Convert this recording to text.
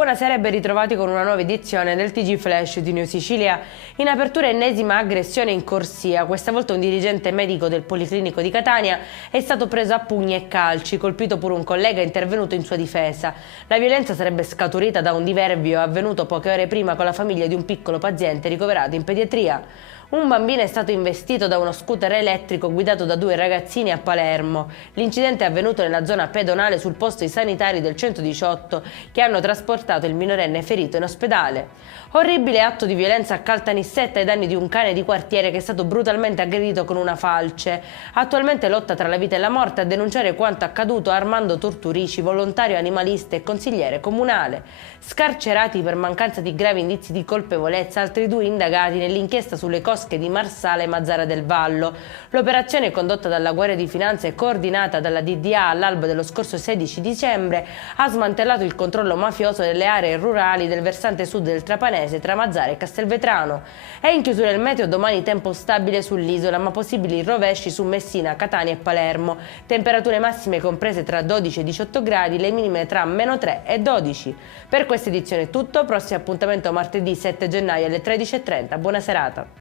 Buonasera e ben ritrovati con una nuova edizione del TG Flash di New Sicilia. In apertura ennesima aggressione in corsia, questa volta un dirigente medico del Policlinico di Catania è stato preso a pugni e calci, colpito pure un collega intervenuto in sua difesa. La violenza sarebbe scaturita da un diverbio avvenuto poche ore prima con la famiglia di un piccolo paziente ricoverato in pediatria. Un bambino è stato investito da uno scooter elettrico guidato da due ragazzini a Palermo. L'incidente è avvenuto nella zona pedonale sul posto i sanitari del 118 che hanno trasportato il minorenne ferito in ospedale. Orribile atto di violenza a Caltanissetta ai danni di un cane di quartiere che è stato brutalmente aggredito con una falce. Attualmente lotta tra la vita e la morte a denunciare quanto accaduto Armando Torturici, volontario animalista e consigliere comunale. Scarcerati per mancanza di gravi indizi di colpevolezza altri due indagati nell'inchiesta sulle cosche di Marsala e Mazzara del Vallo. L'operazione condotta dalla Guardia di Finanza e coordinata dalla DDA all'alba dello scorso 16 dicembre ha smantellato il controllo mafioso delle aree rurali del versante sud del Trapanese tra Mazzara e Castelvetrano. È in chiusura il meteo, domani tempo stabile sull'isola ma possibili rovesci su Messina, Catania e Palermo. Temperature massime comprese tra 12 e 18 gradi, le minime tra -3 e 12. Per questa edizione è tutto, prossimo appuntamento martedì 7 gennaio alle 13:30. Buona serata.